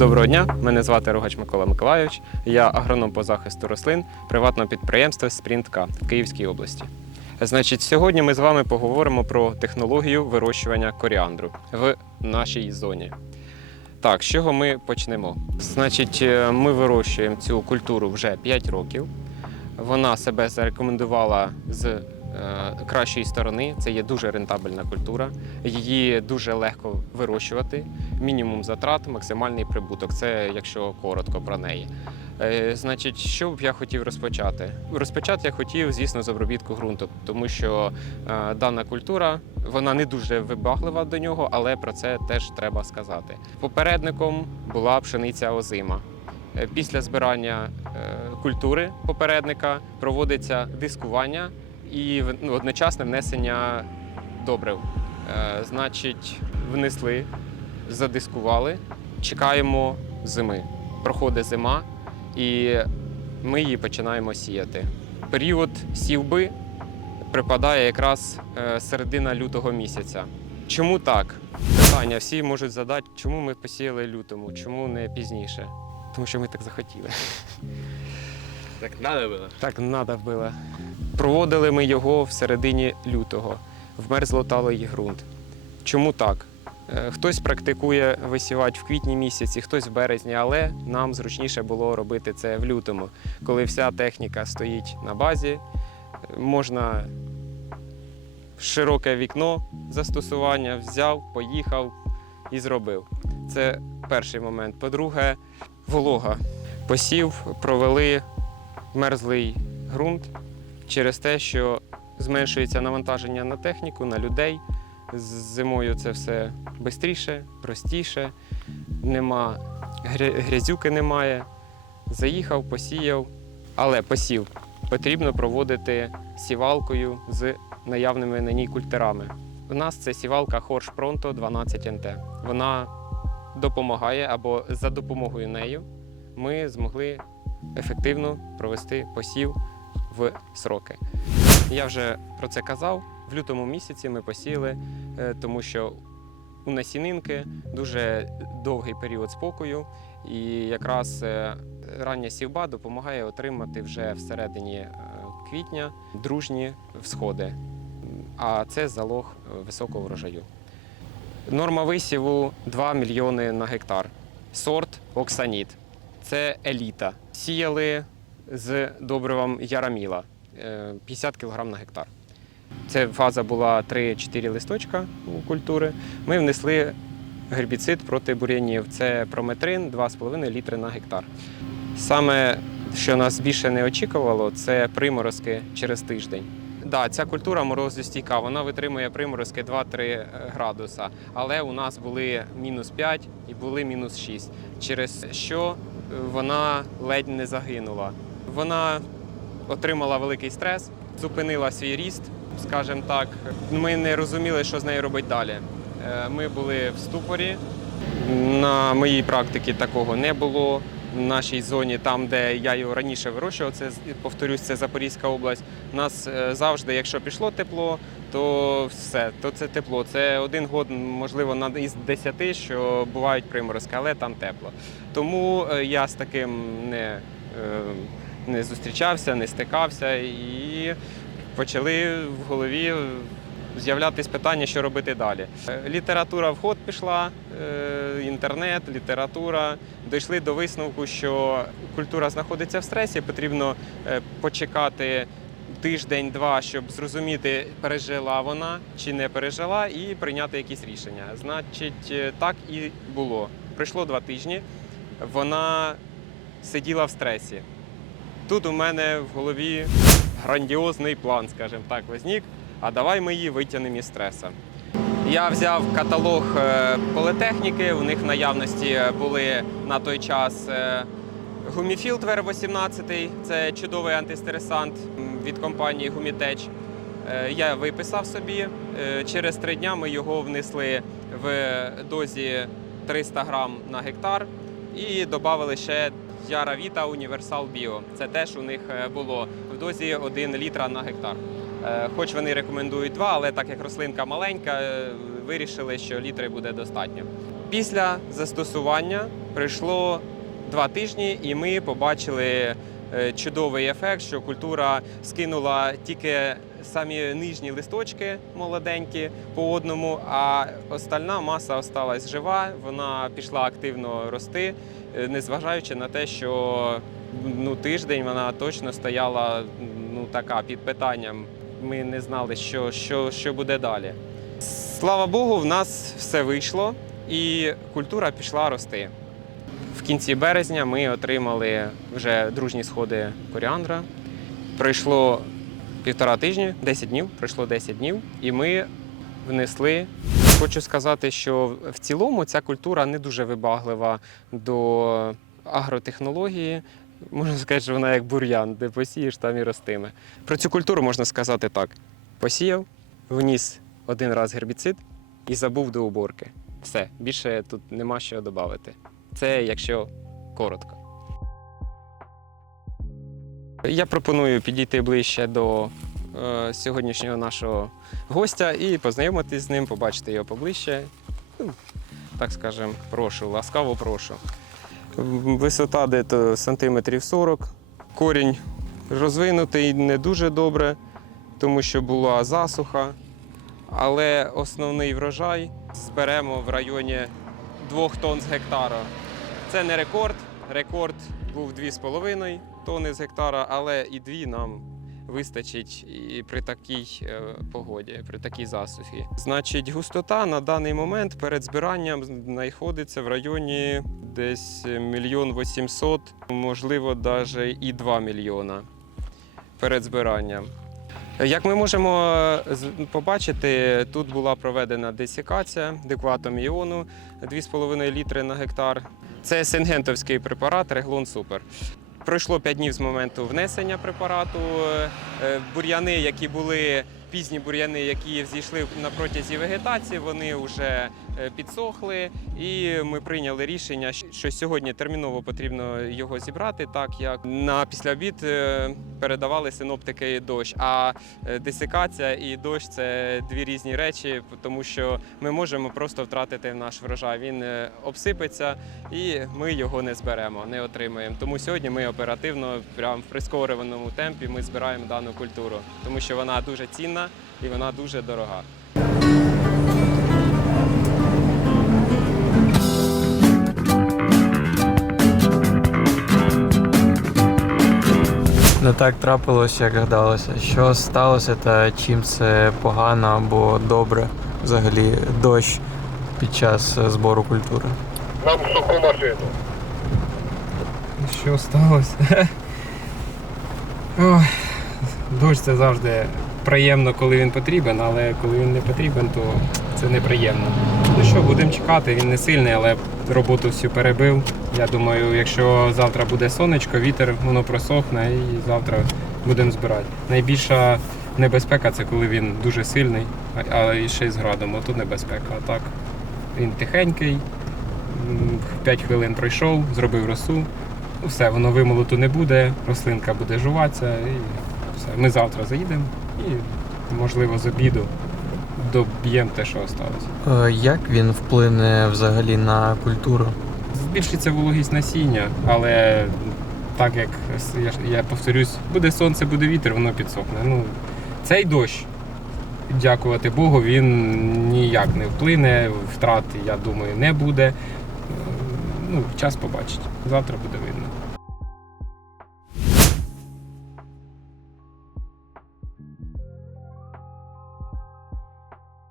доброго дня. Мене звати Рогач Микола Миколайович. Я агроном по захисту рослин приватного підприємства Спрінтка в Київській області. Значить, сьогодні ми з вами поговоримо про технологію вирощування коріандру в нашій зоні. Так, з чого ми почнемо? Значить, е, ми вирощуємо цю культуру вже 5 років. Вона себе зарекомендувала з кращої сторони. Це є дуже рентабельна культура. Її дуже легко вирощувати. Мінімум затрат, максимальний прибуток. Це якщо коротко про неї. Е, Значить, що б я хотів розпочати? Розпочати я хотів, звісно, з обробітку ґрунту, тому що е, дана культура вона не дуже вибаглива до нього, але про це теж треба сказати. Попередником була пшениця озима. Е, Після збирання е, культури попередника проводиться дискування і ну, одночасне внесення добрив. Е, Значить, внесли, задискували, чекаємо зими. Проходить зима, і ми її починаємо сіяти. Період сівби припадає якраз е, середина лютого місяця. Чому так? Питання всі можуть задати, чому ми посіяли лютому, чому не пізніше? Тому що ми так захотіли. Так надо было. Так треба було. Проводили ми його в середині лютого, в мерзлоталий ґрунт. Чому так? Е, Хтось практикує висівати в квітні місяці, хтось в березні, але нам зручніше було робити це в лютому, коли вся техніка стоїть на базі, можна широке вікно застосування, взяв, поїхав і зробив. Це перший момент. По-друге, волога. Посів, провели мерзлий ґрунт через те, що зменшується навантаження на техніку, на людей. З Зимою це все швидше, простіше, нема грязюки немає. Заїхав, посіяв, але посів потрібно проводити сівалкою з наявними на ній культурами. У нас це сівалка Хорш Пронто 12 НТ. Вона допомагає або за допомогою нею ми змогли ефективно провести посів в сроки. Я вже про це казав. В лютому місяці ми посіяли, е, тому що у насінинки дуже довгий період спокою, і якраз е, рання сівба допомагає отримати вже всередині е, квітня дружні всходи. А це залог високого врожаю. Норма висіву 2 мільйони на гектар. Сорт Оксаніт. Це еліта. Сіяли з добривом Яраміла е, 50 кг на гектар. Це фаза була 3-4 листочка у культури. Ми внесли гербіцид проти бур'янів. Це прометрин 2,5 літри на гектар. Саме, що нас більше не очікувало, це приморозки через тиждень. Да, ця культура морозостійка, вона витримує приморозки 2-3 градуса. Але у нас були мінус 5 і були мінус 6, через що е, вона ледь не загинула. Вона отримала великий стрес, зупинила свій ріст, скажімо так. Ми не розуміли, що з нею робити далі. Е, Ми були в ступорі. На моїй практиці такого не було. В нашій зоні, там, де я його раніше вирощував, це повторюсь, це Запорізька область. У нас е, завжди, якщо пішло тепло, то все, то це тепло. Це один год, можливо, на із десяти, що бувають приморозки, але там тепло. Тому е, я з таким не, е, не зустрічався, не стикався і почали в голові з'являтись питання, що робити далі. Е, Література в ход пішла, інтернет, література. Дійшли до висновку, що культура знаходиться в стресі, потрібно почекати тиждень-два, щоб зрозуміти, пережила вона чи не пережила, і прийняти якісь рішення. Значить, е, так і було. Пройшло два тижні, вона сиділа в стресі. Тут у мене в голові грандіозний план, скажімо так, возник. А давай ми її витягнемо із стресу. Я взяв каталог е, політехніки. У них в наявності були на той час е, Гуміфілд VR18, це чудовий антистресант від компанії Гумітеч. Е, Я виписав собі. Е, Через три дня ми його внесли в дозі 300 грам на гектар і додали ще Яра Віта Універсал Біо. Це теж у них е, було в дозі 1 літра на гектар. Хоч вони рекомендують два, але так як рослинка маленька, вирішили, що літри буде достатньо. Після застосування пройшло два тижні, і ми побачили чудовий ефект, що культура скинула тільки самі нижні листочки молоденькі по одному, а остальна маса осталась жива. Вона пішла активно рости, е, незважаючи на те, що ну, тиждень вона точно стояла ну, така під питанням. Ми не знали, що, що, що буде далі. Слава Богу, в нас все вийшло, і культура пішла рости. В кінці березня ми отримали вже дружні сходи коріандра. Пройшло півтора тижні, 10 днів, пройшло 10 днів, і ми внесли. Хочу сказати, що в цілому ця культура не дуже вибаглива до агротехнології. Можна сказати, що вона як бур'ян, де посієш, там і ростиме. Про цю культуру можна сказати так: посіяв, вніс один раз гербіцид і забув до уборки. Все, більше тут нема що додати. Це якщо коротко. Я пропоную підійти ближче до е, сьогоднішнього нашого гостя і познайомитись з ним, побачити його поближче. Ну, так скажемо, прошу, ласкаво прошу. Висота десь сантиметрів 40. Корінь розвинутий не дуже добре, тому що була засуха. Але основний врожай зберемо в районі 2 тонн з гектара. Це не рекорд. Рекорд був 2,5 тонни з гектара, але і 2 нам вистачить і при такій е, погоді, при такій засухі. Значить, густота на даний момент перед збиранням знаходиться в районі десь мільйон 800, можливо, навіть і 2 мільйона перед збиранням. Як ми можемо е, побачити, тут була проведена десікація декватом іону 2,5 літри на гектар. Це сингентовський препарат Реглон Супер. Пройшло 5 днів з моменту внесення препарату. Е, Бур'яни, які були пізні бур'яни, які зійшли на протязі вегетації, вони вже е, підсохли. І ми прийняли рішення, що сьогодні терміново потрібно його зібрати, так як на післяобід е, передавали синоптики дощ. А е, десикація і дощ це дві різні речі, тому що ми можемо просто втратити наш врожай. Він обсипеться і ми його не зберемо, не отримаємо. Тому сьогодні ми оперативно, прямо в прискорюваному темпі, ми збираємо дану культуру, тому що вона дуже цінна і вона дуже дорога. Не так трапилося, як гадалося. Що сталося та чим це погано або добре взагалі дощ під час збору культури. Нам суху машину. Що сталося? Ой, дощ це завжди приємно, коли він потрібен, але коли він не потрібен, то це неприємно. Ну що, будемо чекати, він не сильний, але роботу всю перебив. Я думаю, якщо завтра буде сонечко, вітер, воно просохне і завтра будемо збирати. Найбільша небезпека це коли він дуже сильний, але ще й з градом. Отут небезпека. А так він тихенький, 5 хвилин пройшов, зробив росу. Ну, все, воно вимолоту не буде, рослинка буде жуватися і все. Ми завтра заїдемо і, можливо, з обіду доб'ємо те, що залишилось. Е, Як він вплине взагалі на культуру? Збільшиться вологість насіння, але так як я, я повторюсь, буде сонце, буде вітер, воно підсохне. Ну, цей дощ, дякувати Богу, він ніяк не вплине, втрати, я думаю, не буде. Е, Ну, час побачить. Завтра буде видно.